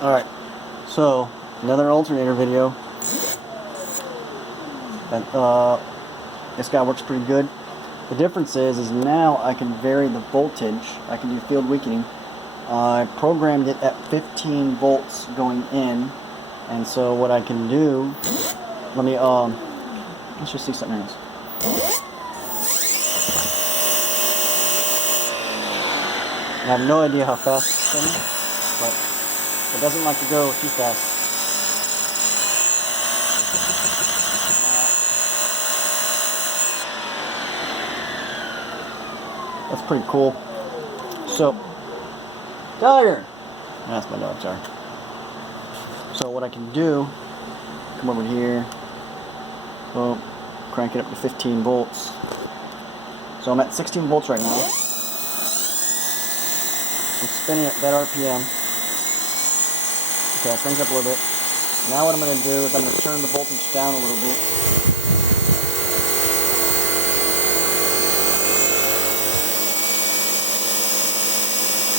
Alright, so another alternator video. And, this guy works pretty good. The difference is now I can vary the voltage. I can do field weakening. I programmed it at 15 volts going in, and so what I can do, let's just see something else. I have no idea how fast it's spinning, but it doesn't like to go too fast. That's pretty cool. So, Tiger! That's my dog, sorry. So what I can do, come over here, boom, crank it up to 15 volts. So I'm at 16 volts right now. I'm spinning at that RPM. Okay, I cranked up a little bit. Now what I'm going to do is I'm going to turn the voltage down a little bit.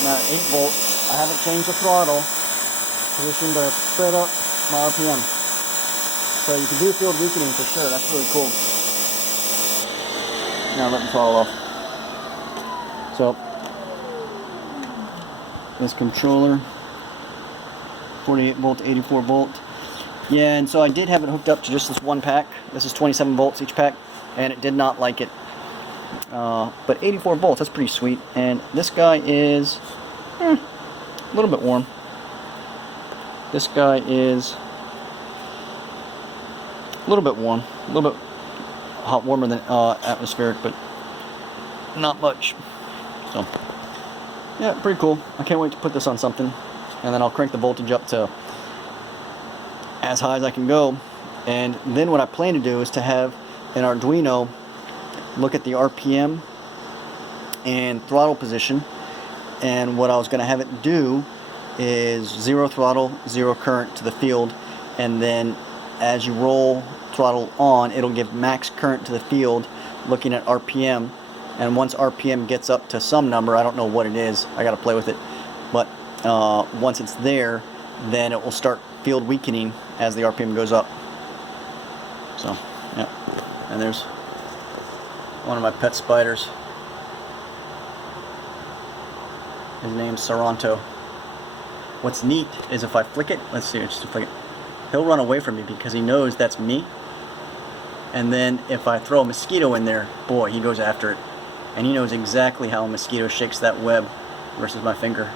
Now at 8 volts, I haven't changed the throttle position to spread up my RPM. So you can do field weakening for sure, that's really cool. Now let the throttle off. So, this controller, 48 volt, 84 volt. Yeah, and so I did have it hooked up to just this one pack. This is 27 volts each pack, and it did not like it. But 84 volts, that's pretty sweet. And this guy is a little bit warm. This guy is a little bit warm, a little bit hot, warmer than atmospheric, but not much. So, yeah, pretty cool. I can't wait to put this on something, and then I'll crank the voltage up to as high as I can go. And then what I plan to do is to have an Arduino look at the RPM and throttle position, and what I was going to have it do is 0 throttle, 0 current to the field, and then as you roll throttle on, it'll give max current to the field looking at RPM, and once RPM gets up to some number, I don't know what it is, I gotta play with it, but once it's there, then it will start field weakening as the RPM goes up. So, yeah, and there's one of my pet spiders. His name's Saranto. What's neat is if I flick it, let's see, just to flick it, he'll run away from me because he knows that's me. And then if I throw a mosquito in there, boy, he goes after it. And he knows exactly how a mosquito shakes that web versus my finger.